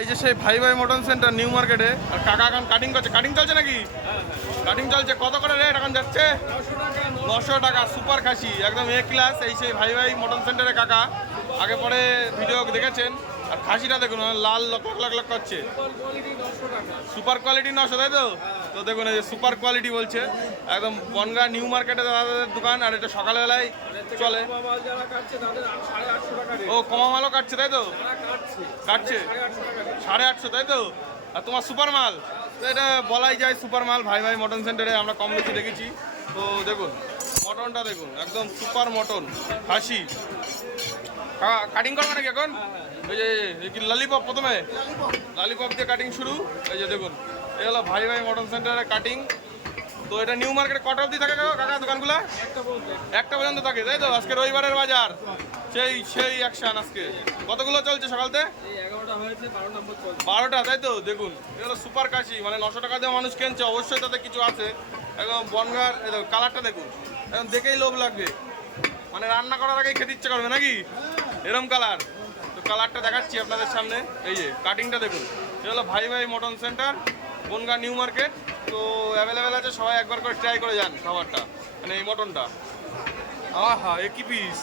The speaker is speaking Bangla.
এই যে সেই ভাই ভাই মটন সেন্টার নিউ মার্কেটে, আর কাকা এখন কাটিং করছে। কাটিং চলছে নাকি? কাটিং চলছে। কত করে রেট এখন যাচ্ছে? 900 টাকা সুপার খাসি, একদম এ ক্লাস। এই সেই ভাই ভাই মটন সেন্টারে কাকা, আগে পরে ভিডিও দেখেছেন। আর খাসিটা দেখুন লাল লক লক লক করছে। সুপার কোয়ালিটি 900, তাই তো? তো দেখুন এই যে সুপার কোয়ালিটি বলছে, একদম বনগাঁ নিউ মার্কেটে দাদাদের দোকান। আর এটা সকালবেলায় চলে। ও কমা মালও কাটছে, তাই তো? কাটছে 850, তাই তো? আর তোমার সুপার মাল তো, এটা বলাই যায় সুপার মাল। ভাই ভাই মটন সেন্টারে আমরা কম বেশি দেখেছি। তো দেখুন মটনটা দেখুন, একদম সুপার মটন খাসি। কাটিং করবে নাকি এখন? এই যে কি ললিপপ, প্রথমে ললিপপ দিয়ে কাটিং শুরু। এই যে দেখুন এই হলো ভাই ভাই মটন সেন্টারের কাটিং। তো এটা নিউ মার্কেটে কটা অবধি থাকে কাকা দোকানগুলো? 1টা পর্যন্ত থাকে, তাই তো? আজকে রবিবারের বাজার, সেই সেই অ্যাকশন আজকে। কতগুলো চলছে সকালতে? 12টা, তাই তো? দেখুন এগুলো সুপার কাশি, মানে 900 টাকা দিয়ে মানুষ কিনছে, অবশ্যই তাতে কিছু আছে। একদম বনগাঁর কালারটা দেখুন, একদম দেখেই লোভ লাগবে, মানে রান্না করার আগেই খেতে ইচ্ছে করবে নাকি, এরম কালার। তো কালারটা দেখাচ্ছি আপনাদের সামনে। এই যে কাটিংটা দেখুন, এটা হলো ভাই ভাই mutton center, Bongaon new market. তো অ্যাভেলেবেল আছে, সবাই একবার করে ট্রাই করে যান খাবারটা, মানে এই মটনটা। আহা, এ কি পিস!